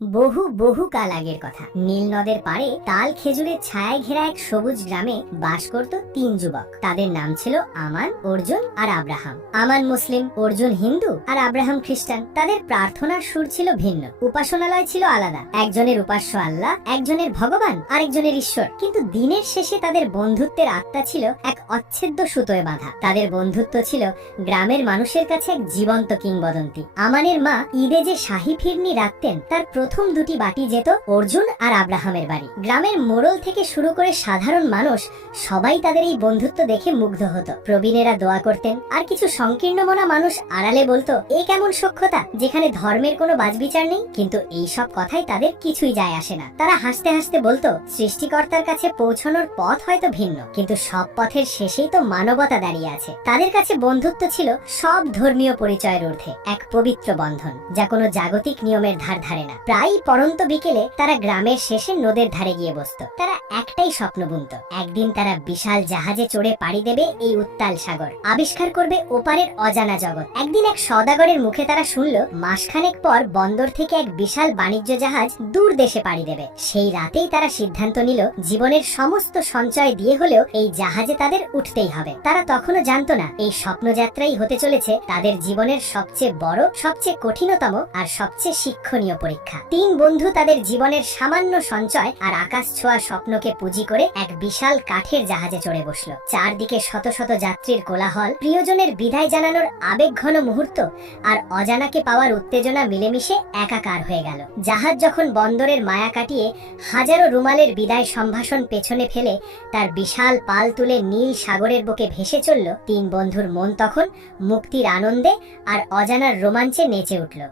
বহু বহু কাল আগের কথা। নীল নদের পাড়ে তাল খেজুরের ছায়ায় ঘেরা এক সবুজ গ্রামে বাস করত তিন যুবক। তাদের নাম ছিল আমান, অর্জুন আর আব্রাহাম। আমান মুসলিম, অর্জুন হিন্দু আর আব্রাহাম খ্রিস্টান। তাদের প্রার্থনার সুর ছিল ভিন্ন, উপাসনালয় ছিল আলাদা। একজনের উপাস্য আল্লাহ, একজনের ভগবান, আরেকজনের ঈশ্বর। কিন্তু দিনের শেষে তাদের বন্ধুত্বের আত্মা ছিল এক অচ্ছেদ্য সুতোয় বাঁধা। তাদের বন্ধুত্ব ছিল গ্রামের মানুষের কাছে এক জীবন্ত কিংবদন্তি। আমানের মা ঈদে যে শাহী ফিরনি রাখতেন, তার প্রথম দুটি বাটি যেত অর্জুন আর আব্রাহামের বাড়ি। গ্রামের মোড়ল থেকে শুরু করে সাধারণ মানুষ সবাই তাদের এই বন্ধুত্ব দেখে মুগ্ধ হতো। প্রবীণেরা দোয়া করতেন, আর কিছু সংকীর্ণ মনা মানুষ আড়ালে বলতো, এ কেমন সখ্যতা, যেখানে ধর্মের কোনো বাজবিচার নেই। কিন্তু এই সব কথাই তাদের কিছুই যায় আসে না। তারা হাসতে হাসতে বলতো, সৃষ্টিকর্তার কাছে পৌঁছানোর পথ হয়তো ভিন্ন, কিন্তু সব পথের শেষেই তো মানবতা দাঁড়িয়ে আছে। তাদের কাছে বন্ধুত্ব ছিল সব ধর্মীয় পরিচয়ের ঊর্ধ্বে এক পবিত্র বন্ধন, যা কোনো জাগতিক নিয়মের ধার ধারে না। প্রায় পরন্ত বিকেলে তারা গ্রামের শেষে নদের ধারে গিয়ে বসতো। তারা একটাই স্বপ্ন বুনত, একদিন তারা বিশাল জাহাজে চড়ে পাড়ি দেবে এই উত্তাল সাগর, আবিষ্কার করবে ওপারের অজানা জগৎ। একদিন এক সওদাগরের মুখে তারা শুনল, মাসখানেক পর বন্দর থেকে এক বিশাল বাণিজ্য জাহাজ দূর দেশে পাড়ি দেবে। সেই রাতেই তারা সিদ্ধান্ত নিল, জীবনের সমস্ত সঞ্চয় দিয়ে হলেও এই জাহাজে তাদের উঠতেই হবে। তারা তখনও জানতো না, এই স্বপ্নযাত্রাই হতে চলেছে তাদের জীবনের সবচেয়ে বড়, সবচেয়ে কঠিনতম আর সবচেয়ে শিক্ষণীয় পরীক্ষা। তিন বন্ধু তাদের জীবনের সামান্য সঞ্চয় আর আকাশ ছোঁয়া স্বপ্নকে পুঁজি করে এক বিশাল কাঠের জাহাজে চড়ে বসলো। চারদিকে শত শত যাত্রীর কোলাহল, প্রিয়জনের বিদায় জানানোর আবেগঘন মুহূর্ত আর অজানাকে পাওয়ার উত্তেজনা মিলেমিশে একাকার হয়ে গেল। জাহাজ যখন বন্দরের মায়া কাটিয়ে হাজারো রুমালের বিদায় সম্ভাষণ পেছনে ফেলে তার বিশাল পাল তুলে নীল সাগরের বুকে ভেসে চলল, তিন বন্ধুর মন তখন মুক্তির আনন্দে আর অজানার রোমাঞ্চে নেচে উঠল।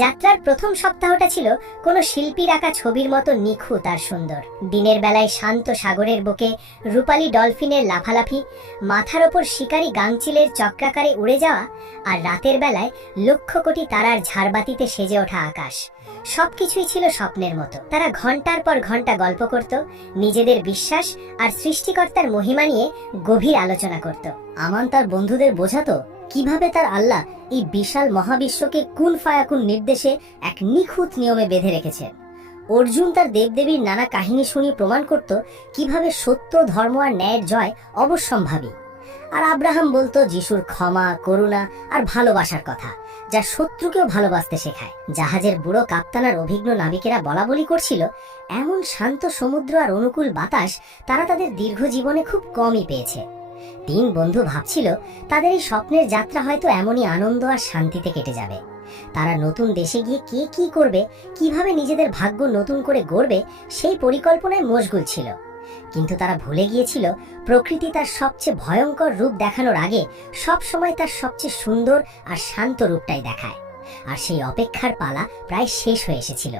যাত্রার প্রথম সপ্তাহটা ছিল কোনো শিল্পীর আঁকা ছবির মতো নিখুঁত আর সুন্দর। দিনের বেলায় শান্ত সাগরের বুকে রূপালী ডলফিনের লাফালাফি, মাথার ওপর শিকারী গাংচিলের চক্রাকারে উড়ে যাওয়া, আর রাতের বেলায় লক্ষ কোটি তারার ঝাড়বাতিতে সেজে ওঠা আকাশ, সবকিছুই ছিল স্বপ্নের মতো। তারা ঘন্টার পর ঘন্টা গল্প করত, নিজেদের বিশ্বাস আর সৃষ্টিকর্তার মহিমা নিয়ে গভীর আলোচনা করত। আমান তার বন্ধুদের বোঝাতো কিভাবে তার আল্লাহ এই বিশাল মহাবিশ্বকে কুন ফায়াকুন নির্দেশে এক নিখুঁত নিয়মে বেঁধে রেখেছে। অর্জুন তার দেবদেবীর নানা কাহিনী শুনিয়ে প্রমাণ করত কিভাবে সত্য, ধর্ম আর ন্যায়ের জয় অবশ্যম্ভাবী। আর আব্রাহাম বলতো যিশুর ক্ষমা, করুণা আর ভালোবাসার কথা, যা শত্রুকেও ভালোবাসতে শেখায়। জাহাজের বুড়ো কাপ্তান আর অভিজ্ঞ নাবিকেরা বলা বলি করছিল, এমন শান্ত সমুদ্র আর অনুকূল বাতাস তারা তাদের দীর্ঘ জীবনে খুব কমই পেয়েছে। তিন বন্ধু ভাবছিল, তাদের এই স্বপ্নের যাত্রা হয়তো এমনই আনন্দ আর শান্তিতে কেটে যাবে। তারা নতুন দেশে গিয়ে কে কি করবে, কিভাবে নিজেদের ভাগ্য নতুন করে গড়বে, সেই পরিকল্পনায় মশগুল ছিল। কিন্তু তারা ভুলে গিয়েছিল, প্রকৃতি তার সবচেয়ে ভয়ঙ্কর রূপ দেখানোর আগে সব সময় তার সবচেয়ে সুন্দর আর শান্ত রূপটাই দেখায়। আর সেই অপেক্ষার পালা প্রায় শেষ হয়ে এসেছিল।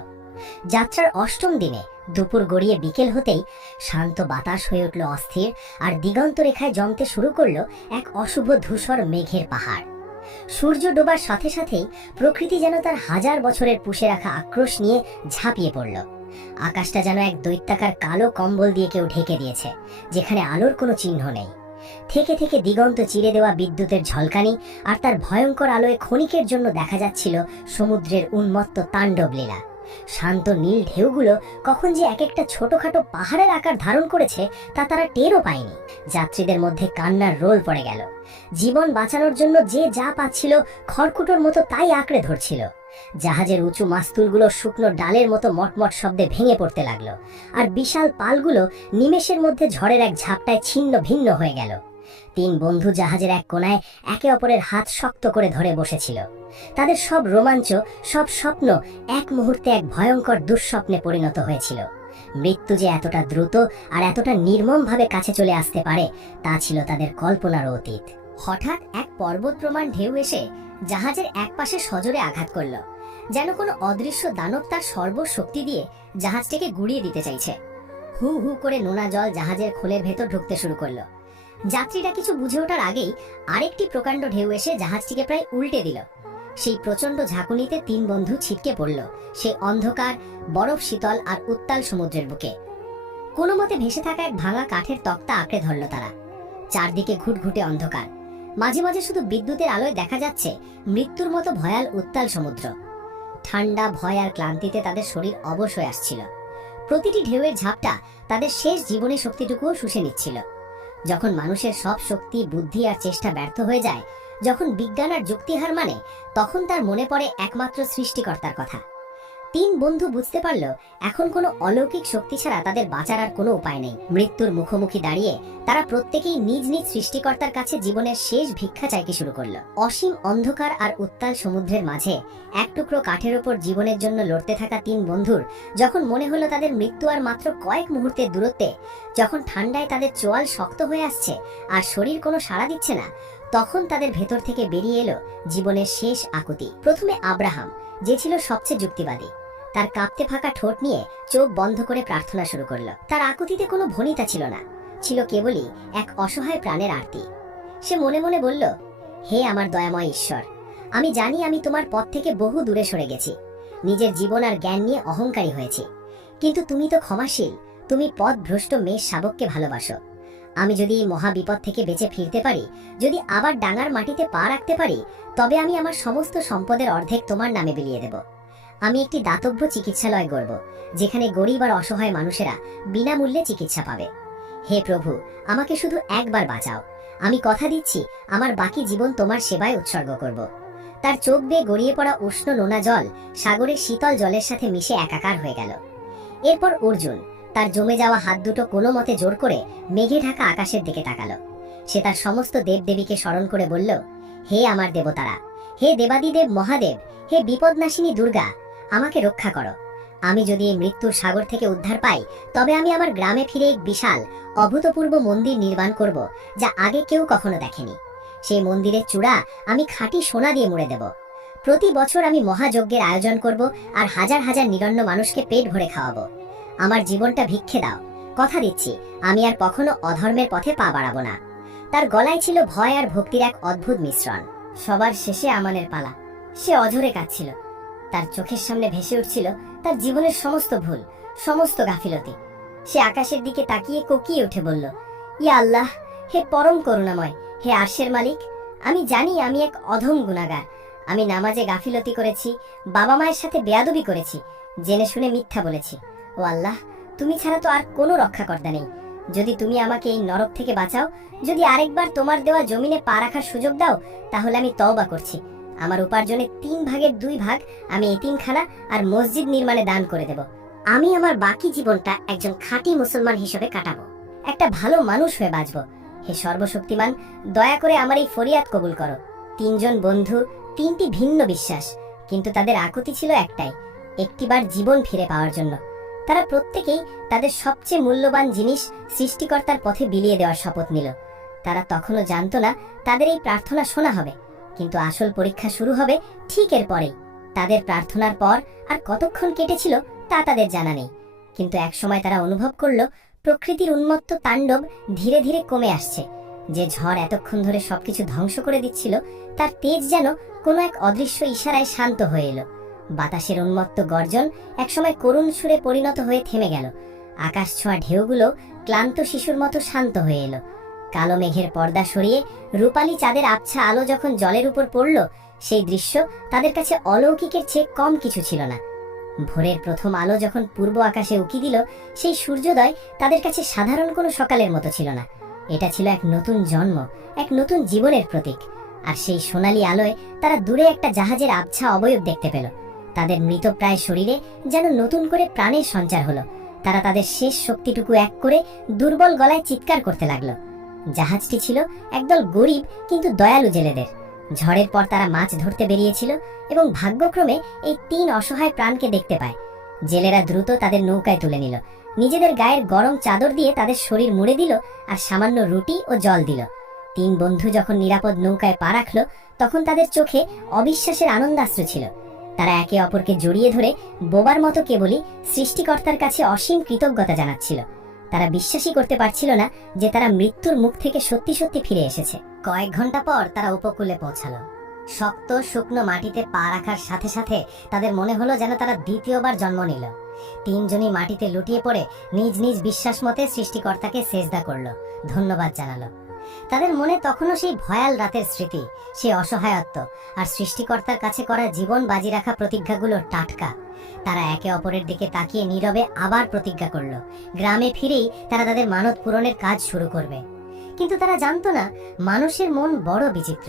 যাত্রার অষ্টম দিনে দুপুর গড়িয়ে বিকেল হতেই শান্ত বাতাস হয়ে উঠল অস্থির, আর দিগন্ত রেখায় জমতে শুরু করলো এক অশুভ ধূসর মেঘের পাহাড়। সূর্য ডোবার সাথে সাথেই প্রকৃতি যেন তার হাজার বছরের পুষে রাখা আক্রোশ নিয়ে ঝাঁপিয়ে পড়ল। আকাশটা যেন এক দৈত্যাকার কালো কম্বল দিয়ে কেউ ঢেকে দিয়েছে, যেখানে আলোর কোনো চিহ্ন নেই। থেকে থেকে দিগন্ত চিরে দেওয়া বিদ্যুতের ঝলকানি, আর তার ভয়ঙ্কর আলোয় ক্ষণিকের জন্য দেখা যাচ্ছিল সমুদ্রের উন্মত্ত তাণ্ডব লীলা। শান্ত নীল ঢেউগুলো কখন যে এক একটা ছোটখাটো পাহাড়ের আকার ধারণ করেছে তা তারা টেরও পায়নি। যাত্রীদের মধ্যে কান্নার রোল পড়ে গেল। জীবন বাঁচানোর জন্য যে যা পাচ্ছিল খড়কুটোর মতো তাই আঁকড়ে ধরছিল। জাহাজের উঁচু মাস্তুলগুলো শুকনো ডালের মতো মটমট শব্দে ভেঙে পড়তে লাগলো, আর বিশাল পালগুলো নিমেষের মধ্যে ঝড়ের এক ঝাপটায় ছিন্ন ভিন্ন হয়ে গেল। তিন বন্ধু জাহাজের এক কোণায় একে অপরের হাত শক্ত করে ধরে বসেছিল। তাদের সব রোমাঞ্চ, সব স্বপ্ন এক মুহূর্তে এক ভয়ঙ্কর দুঃস্বপ্নে পরিণত হয়েছিল। মৃত্যু যে এতটা দ্রুত আর এতটা নির্মমভাবে কাছে চলে আসতে পারে, তা ছিল তাদের কল্পনার অতীত। হঠাৎ এক পর্বত প্রমাণ ঢেউ এসে জাহাজের এক পাশে সজোরে আঘাত করল, যেন কোনো অদৃশ্য দানব তার সর্বশক্তি দিয়ে জাহাজটাকে গুড়িয়ে দিতে চাইছে। হু হু করে নোনা জল জাহাজের খোলের ভেতর ঢুকতে শুরু করলো। যাত্রীরা কিছু বুঝে ওঠার আগেই আরেকটি প্রকাণ্ড ঢেউ এসে জাহাজটিকে প্রায় উল্টে দিল। সেই প্রচন্ড ঝাঁকুনিতে তিন বন্ধু ছিটকে পড়ল সেই অন্ধকার, বরফ শীতল আর উত্তাল সমুদ্রের বুকে। কোনো মতে ভেসে থাকা এক ভাঙা কাঠের তক্তা আঁকড়ে ধরল তারা। চারদিকে ঘুটঘুটে অন্ধকার, মাঝে মাঝে শুধু বিদ্যুতের আলোয় দেখা যাচ্ছে মৃত্যুর মতো ভয়াল উত্তাল সমুদ্র। ঠান্ডা, ভয় আর ক্লান্তিতে তাদের শরীর অবশ হয়ে আসছিল। প্রতিটি ঢেউয়ের ঝাপটা তাদের শেষ জীবনী শক্তিটুকুও শুষে নিচ্ছিল। যখন মানুষের সব শক্তি, বুদ্ধি আর চেষ্টা ব্যর্থ হয়ে যায়, যখন বিজ্ঞান আর যুক্তি হার মানে, তখন তার মনে পড়ে একমাত্র সৃষ্টিকর্তার কথা। 3 বন্ধু বুঝতে পারল এখন কোনো অলৌকিক শক্তি ছাড়া তাদের বাঁচার আর কোনো উপায় নেই। মৃত্যুর মুখোমুখি দাঁড়িয়ে তারা প্রত্যেকেই নিজ নিজ সৃষ্টিকর্তার কাছে জীবনের শেষ ভিক্ষা চাইতে শুরু করলো। অসীম অন্ধকার আর উত্তাল সমুদ্রের মাঝে এক টুকরো কাঠের ওপর জীবনের জন্য লড়তে থাকা 3 বন্ধুর যখন মনে হলো তাদের মৃত্যু আর মাত্র কয়েক মুহূর্তের দূরত্বে, যখন ঠান্ডায় তাদের চোয়াল শক্ত হয়ে আসছে আর শরীর কোনো সাড়া দিচ্ছে না, তখন তাদের ভেতর থেকে বেরিয়ে এলো জীবনের শেষ আকুতি। প্রথমে আব্রাহাম, যে ছিল সবচেয়ে যুক্তিবাদী, তার কাঁপতে ফাঁকা ঠোঁট নিয়ে চোখ বন্ধ করে প্রার্থনা শুরু করলো। তার আকুতিতে কোনো ভনিতা ছিল না, ছিল কেবলই এক অসহায় প্রাণের আরতি। সে মনে মনে বলল, হে আমার দয়াময় ঈশ্বর, আমি জানি আমি তোমার পথ থেকে বহু দূরে সরে গেছি, নিজের জীবন আর জ্ঞান নিয়ে অহংকারী হয়েছি, কিন্তু তুমি তো ক্ষমাশীল, তুমি পথভ্রষ্ট মেষ শাবককে ভালোবাসো। আমি যদি এই মহা বিপদ থেকে বেঁচে ফিরতে পারি, যদি আবার ডাঙার মাটিতে পা রাখতে পারি, তবে আমি আমার সমস্ত সম্পদের অর্ধেক তোমার নামে বিলিয়ে দেব। আমি একটি দাতব্য চিকিৎসালয় গড়ব, যেখানে গরিব আর অসহায় মানুষেরা বিনামূল্যে চিকিৎসা পাবে। হে প্রভু, আমাকে শুধু একবার বাঁচাও, আমি কথা দিচ্ছি আমার বাকি জীবন তোমার সেবায় উৎসর্গ করব। তার চোখ বেয়ে গড়িয়ে পড়া উষ্ণ নোনা জল সাগরের শীতল জলের সাথে মিশে একাকার হয়ে গেল। এরপর অর্জুন তার জমে যাওয়া হাত দুটো কোনো মতে জোর করে মেঘে ঢাকা আকাশের দিকে তাকালো। সে তার সমস্ত দেবদেবীকে স্মরণ করে বলল, হে আমার দেবতারা, হে দেবাদিদেব মহাদেব, হে বিপদনাশিনী দুর্গা, আমাকে রক্ষা করো। আমি যদি এই মৃত্যুর সাগর থেকে উদ্ধার পাই, তবে আমি আমার গ্রামে ফিরে এক বিশাল অভূতপূর্ব মন্দির নির্মাণ করব, যা আগে কেউ কখনো দেখেনি। সেই মন্দিরের চূড়া আমি খাঁটি সোনা দিয়ে মুড়ে দেব। প্রতি বছর আমি মহাযজ্ঞের আয়োজন করব আর হাজার হাজার নিরন্ন মানুষকে পেট ভরে খাওয়াবো। আমার জীবনটা ভিক্ষে দাও, কথা দিচ্ছি আমি আর কখনো অধর্মের পথে পা বাড়াবো না। তার গলায় ছিল ভয় আর ভক্তির এক অদ্ভুত মিশ্রণ। সবার শেষে আমানের পালা। সে অঝরে কাঁদছিল। তার চোখের সামনে ভেসে উঠছিল তার জীবনের সমস্ত ভুল, সমস্ত গাফিলতি। সে আকাশের দিকে তাকিয়ে কোকিয়ে উঠে বলল, ইয়া আল্লাহ, হে পরম করুণাময়, হে আরশের মালিক, আমি জানি আমি এক অধম গুনাহগার। আমি নামাজে গাফিলতি করেছি, বাবা মায়ের সাথে বেয়াদবি করেছি, জেনে শুনে মিথ্যা বলেছি। ও আল্লাহ, তুমি ছাড়া তো আর কোনো রক্ষাকর্তা নেই। যদি তুমি আমাকে এই নরক থেকে বাঁচাও, যদি আরেকবার তোমার দেওয়া জমিনে পা রাখার সুযোগ দাও, তাহলে আমি তওবা করছি। আমার উপার্জনের 3 ভাগের 2 ভাগ আমি এতিমখানা আর মসজিদ নির্মাণে দান করে দেব। আমি আমার বাকি জীবনটা একজন খাঁটি মুসলমান হিসেবে কাটাবো, একটা ভালো মানুষ হয়ে বাঁচব। হে সর্বশক্তিমান, দয়া করে আমার এই ফরিয়াদ কবুল করো। 3 জন বন্ধু, 3টি ভিন্ন বিশ্বাস, কিন্তু তাদের আকুতি ছিল একটাই, একটিবার জীবন ফিরে পাওয়ার জন্য। তারা প্রত্যেকেই তাদের সবচেয়ে মূল্যবান জিনিস সৃষ্টিকর্তার পথে বিলিয়ে দেওয়ার শপথ নিল। তারা তখনও জানত না তাদের এই প্রার্থনা শোনা হবে, কিন্তু আসল পরীক্ষা শুরু হবে ঠিক এর পরেই। তাদের প্রার্থনার পর আর কতক্ষণ কেটেছিল তা তাদের জানা নেই, কিন্তু একসময় তারা অনুভব করলো প্রকৃতির উন্মত্ত তাণ্ডব ধীরে ধীরে কমে আসছে। যে ঝড় এতক্ষণ ধরে সবকিছু ধ্বংস করে দিচ্ছিল, তার তেজ যেন কোনো এক অদৃশ্য ইশারায় শান্ত হয়ে এলো। বাতাসের উন্মত্ত গর্জন একসময় করুণ সুরে পরিণত হয়ে থেমে গেল। আকাশ ছোঁয়া ঢেউগুলো ক্লান্ত শিশুর মতো শান্ত হয়ে এলো। কালো মেঘের পর্দা সরিয়ে রূপালী চাঁদের আবছা আলো যখন জলের উপর পড়ল, সেই দৃশ্য তাদের কাছে অলৌকিকের চেয়ে কম কিছু ছিল না। ভোরের প্রথম আলো যখন পূর্ব আকাশে উকি দিল, সেই সূর্যোদয় তাদের কাছে সাধারণ কোনো সকালের মতো ছিল না। এটা ছিল এক নতুন জন্ম, এক নতুন জীবনের প্রতীক। আর সেই সোনালী আলোয় তারা দূরে একটা জাহাজের আবছা অবয়ব দেখতে পেল। তাদের মৃতপ্রায় শরীরে যেন নতুন করে প্রাণের সঞ্চার হলো। তারা তাদের শেষ শক্তিটুকু এক করে দুর্বল গলায় চিৎকার করতে লাগলো। জাহাজটি ছিল একদল গরিব কিন্তু দয়ালু জেলেদের। ঝড়ের পর তারা মাছ ধরতে বেরিয়েছিল এবং ভাগ্যক্রমে এই 3 অসহায় প্রাণকে দেখতে পায়। জেলেরা দ্রুত তাদের নৌকায় তুলে নিল, নিজেদের গায়ের গরম চাদর দিয়ে তাদের শরীর মুড়ে দিল আর সামান্য রুটি ও জল দিল। 3 বন্ধু যখন নিরাপদ নৌকায় পা রাখল, তখন তাদের চোখে অবিশ্বাসের আনন্দাশ্রু ছিল। তারা একে অপরকে জড়িয়ে ধরে বোবার মতো কেবলই সৃষ্টিকর্তার কাছে অসীম কৃতজ্ঞতা জানাচ্ছিল। তারা বিশ্বাসই করতে পারছিল না যে তারা মৃত্যুর মুখ থেকে সত্যি সত্যি ফিরে এসেছে। কয়েক ঘন্টা পর তারা উপকূলে পৌঁছালো। শক্ত শুকনো মাটিতে পা রাখার সাথে সাথে তাদের মনে হলো যেন তারা দ্বিতীয়বার জন্ম নিল। 3 জনই মাটিতে লুটিয়ে পড়ে নিজ নিজ বিশ্বাস মতে সৃষ্টিকর্তাকে সেজদা করলো, ধন্যবাদ জানালো। তাদের মনে তখনও সেই ভয়াল রাতের স্মৃতি, সেই অসহায়ত্ব আর সৃষ্টিকর্তার কাছে করা জীবন বাজি রাখা প্রতিজ্ঞাগুলো টাটকা। তারা একে অপরের দিকে তাকিয়ে নীরবে আবার প্রতিজ্ঞা করলো, গ্রামে ফিরেই তারা তাদের মানত পূরণের কাজ শুরু করবে। কিন্তু তারা জানতো না, মানুষের মন বড় বিচিত্র।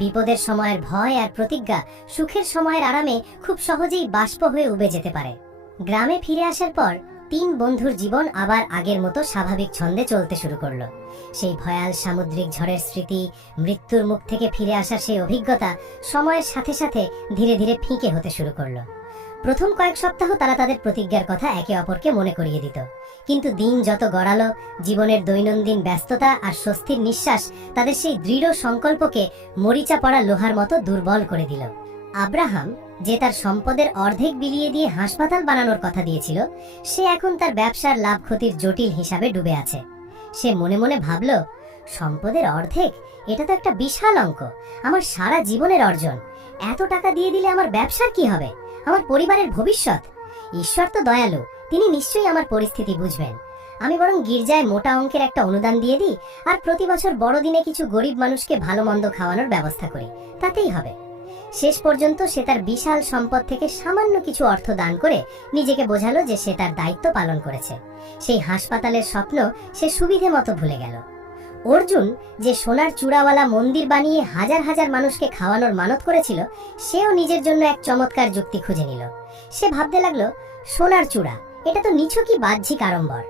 বিপদের সময়ের ভয় আর প্রতিজ্ঞা সুখের সময়ের আরামে খুব সহজেই বাষ্প হয়ে উবে যেতে পারে। গ্রামে ফিরে আসার পর 3 বন্ধুর জীবন আবার আগের মতো স্বাভাবিক ছন্দে চলতে শুরু করলো। সেই ভয়াল সামুদ্রিক ঝড়ের স্মৃতি, মৃত্যুর মুখ থেকে ফিরে আসার সেই অভিজ্ঞতা সময়ের সাথে সাথে ধীরে ধীরে ফিকে হতে শুরু করলো। প্রথম কয়েক সপ্তাহ তারা তাদের প্রতিজ্ঞার কথা একে অপরকে মনে করিয়ে দিত, কিন্তু দিন যত গড়ালো, জীবনের দৈনন্দিন ব্যস্ততা আর স্বস্তির নিঃশ্বাস তাদের সেই দৃঢ় সংকল্পকে মরিচা পড়া লোহার মতো দুর্বল করে দিল। আব্রাহাম, যে তার সম্পদের অর্ধেক বিলিয়ে দিয়ে হাসপাতাল বানানোর কথা দিয়েছিল, সে এখন তার ব্যবসার লাভ ক্ষতির জটিল হিসাবে ডুবে আছে। সে মনে মনে ভাবল, সম্পদের অর্ধেক, এটা তো একটা বিশাল অঙ্ক। আমার সারা জীবনের অর্জন, এত টাকা দিয়ে দিলে আমার ব্যবসার কি হবে, আমার পরিবারের ভবিষ্যৎ? ঈশ্বর তো দয়ালু, তিনি নিশ্চয়ই আমার পরিস্থিতি বুঝবেন। আমি বরং গির্জায় মোটা অঙ্কের একটা অনুদান দিয়ে দিই, আর প্রতি বছর বড়দিনে কিছু গরিব মানুষকে ভালো মন্দ খাওয়ানোর ব্যবস্থা করি, তাতেই হবে। শেষ পর্যন্ত সে তার বিশাল সম্পদ থেকে সামান্য কিছু অর্থ দান করে নিজেকে বোঝালো যে সে তার দায়িত্ব পালন করেছে। সেই হাসপাতালের স্বপ্ন সে সুবিধে মতো ভুলে গেল। অর্জুন, যে সোনার চূড়াওয়ালা মন্দির বানিয়ে হাজার হাজার মানুষকে খাওয়ানোর মানত করেছিল, সেও নিজের জন্য এক চমৎকার যুক্তি খুঁজে নিল। সে ভাবতে লাগলো, সোনার চূড়া, এটা তো নিছকই বাহ্যিক আড়ম্বর।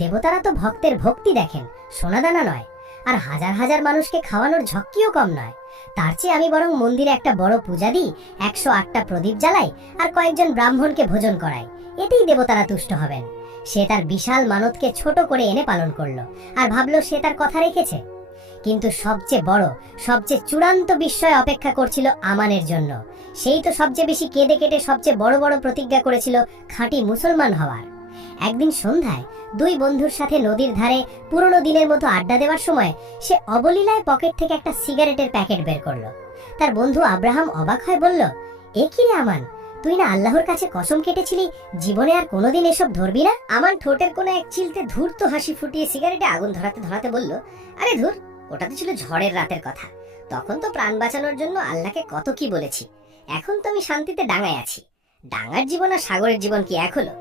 দেবতারা তো ভক্তের ভক্তি দেখেন, সোনাদানা নয়। আর হাজার হাজার মানুষকে খাওয়ানোর ঝক্কিও কম নয়। তার চেয়ে আমি বরং মন্দিরে একটা বড় পূজা দিই, 108টা প্রদীপ জ্বালাই, আর কয়েকজন ব্রাহ্মণকে ভোজন করাই, এতেই দেবতারা তুষ্ট হবেন। সে তার বিশাল মানতকে ছোট করে এনে পালন করলো, আর ভাবলো সে তার কথা রেখেছে। কিন্তু সবচেয়ে বড়, সবচেয়ে চূড়ান্ত বিস্ময় অপেক্ষা করছিল আমানের জন্য। সেই তো সবচেয়ে বেশি কেঁদে কেটে সবচেয়ে বড় বড় প্রতিজ্ঞা করেছিল খাঁটি মুসলমান হওয়ার। একদিন সন্ধ্যায় 2 বন্ধুর সাথে নদীর ধারে পুরনো দিনের মতো আড্ডা দেওয়ার সময় সে অবলীলায় পকেট থেকে একটা সিগারেটের প্যাকেট বের করলো। তার বন্ধু আব্রাহাম অবাক হয়ে বলল, এ কি রে আমান, তুই না আল্লাহর কাছে কসম কেটেছিলি জীবনে আর কোনোদিন এসব ধরবি না? আমান ঠোঁটের কোণে এক চিলতে ধূর্ত হাসি ফুটিয়ে সিগারেটে আগুন ধরাতে ধরাতে বলল, আরে ধুর, ওটা তো ছিল ঝড়ের রাতের কথা। তখন তো প্রাণ বাঁচানোর জন্য আল্লাহকে কত কি বলেছি। এখন তো আমি শান্তিতে ডাঙায় আছি। ডাঙার জীবন আর সাগরের জীবন কি এক হলো?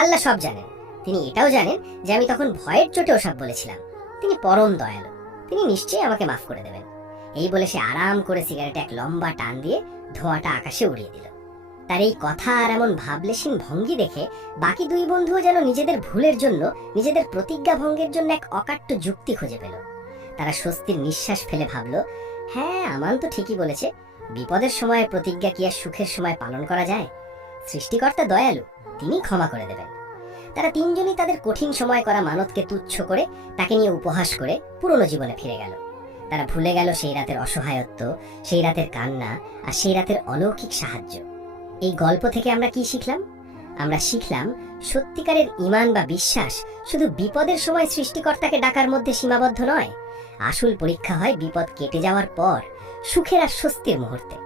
আল্লাহ সব জানেন। তিনি এটাও জানেন যে আমি তখন ভয়ের চোটে ওসব বলেছিলাম। তিনি পরম দয়ালু, তিনি নিশ্চয়ই আমাকে মাফ করে দেবেন। এই বলে সে আরাম করে সিগারেটে এক লম্বা টান দিয়ে ধোঁয়াটা আকাশে উড়িয়ে দিল। তার এই কথা আর এমন ভাবলেশীন ভঙ্গি দেখে বাকি 2 বন্ধুও যেন নিজেদের ভুলের জন্য, নিজেদের প্রতিজ্ঞা ভঙ্গের জন্য এক অকাট্য যুক্তি খুঁজে পেল। তারা স্বস্তির নিঃশ্বাস ফেলে ভাবল, হ্যাঁ, আমান তো ঠিকই বলেছে। বিপদের সময় প্রতিজ্ঞা কি আর সুখের সময় পালন করা যায়? সৃষ্টিকর্তা দয়ালু, তিনি ক্ষমা করে দেবেন। তারা 3 জনই তাদের কঠিন সময় করা মানতকে তুচ্ছ করে, তাকে নিয়ে উপহাস করে পুরনো জীবনে ফিরে গেল। তারা ভুলে গেল সেই রাতের অসহায়ত্ব, সেই রাতের কান্না, আর সেই রাতের অলৌকিক সাহায্য। এই গল্প থেকে আমরা কি শিখলাম? আমরা শিখলাম, সত্যিকারের ঈমান বা বিশ্বাস শুধু বিপদের সময় সৃষ্টিকর্তাকে ডাকার মধ্যে সীমাবদ্ধ নয়। আসল পরীক্ষা হয় বিপদ কেটে যাওয়ার পর, সুখের আর স্বস্তির মুহূর্তে।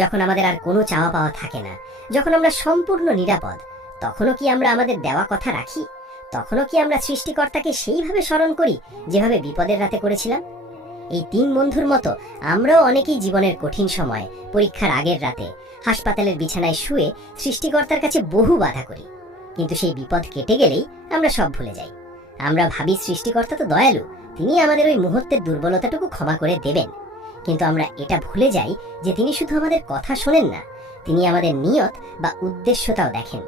যখন আমাদের আর কোনো চাওয়া পাওয়া থাকে না, যখন আমরা সম্পূর্ণ নিরাপদ, তখনও কি আমরা আমাদের দেওয়া কথা রাখি? তখনও কি আমরা সৃষ্টিকর্তাকে সেইভাবে স্মরণ করি যেভাবে বিপদের রাতে করেছিলাম? এই 3 বন্ধুর মতো আমরাও অনেকেই জীবনের কঠিন সময়, পরীক্ষার আগের রাতে, হাসপাতালের বিছানায় শুয়ে সৃষ্টিকর্তার কাছে বহু বাধা করি। কিন্তু সেই বিপদ কেটে গেলেই আমরা সব ভুলে যাই। আমরা ভাবি সৃষ্টিকর্তা তো দয়ালু, তিনি আমাদের ওই মুহূর্তের দুর্বলতাটুকু ক্ষমা করে দেবেন। কিন্তু আমরা এটা ভুলে যাই যে তিনি শুধু আমাদের কথা শোনেন না, তিনি আমাদের নিয়ত বা উদ্দেশ্যটাও দেখেন।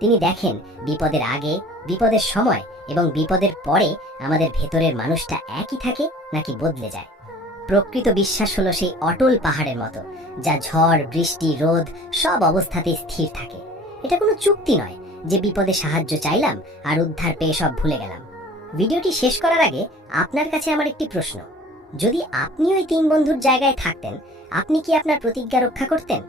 তিনি দেখেন বিপদের আগে, বিপদের সময় এবং বিপদের পরে আমাদের ভেতরের মানুষটা একই থাকে নাকি বদলে যায়। প্রকৃত বিশ্বাস হলো সেই অটল পাহাড়ের মতো, যা ঝড়, বৃষ্টি, রোদ সব অবস্থাতেই স্থির থাকে। এটা কোনো চুক্তি নয় যে বিপদে সাহায্য চাইলাম আর উদ্ধার পেয়ে সব ভুলে গেলাম। ভিডিওটি শেষ করার আগে আপনার কাছে আমার একটি প্রশ্ন, যদি আপনি ওই 3 বন্ধুর জায়গায় থাকতেন, আপনি কি আপনার প্রতিজ্ঞা রক্ষা করতেন?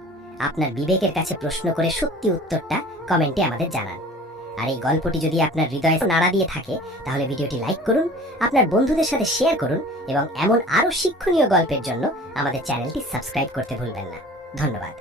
আপনার বিবেকের কাছে প্রশ্ন করে সত্যি উত্তরটা কমেন্টে আমাদের জানান। আর এই গল্পটি যদি আপনার হৃদয়ে নাড়া দিয়ে থাকে, তাহলে ভিডিওটি লাইক করুন, আপনার বন্ধুদের সাথে শেয়ার করুন এবং এমন আরো শিক্ষণীয় গল্পের জন্য আমাদের চ্যানেলটি সাবস্ক্রাইব করতে ভুলবেন না। ধন্যবাদ।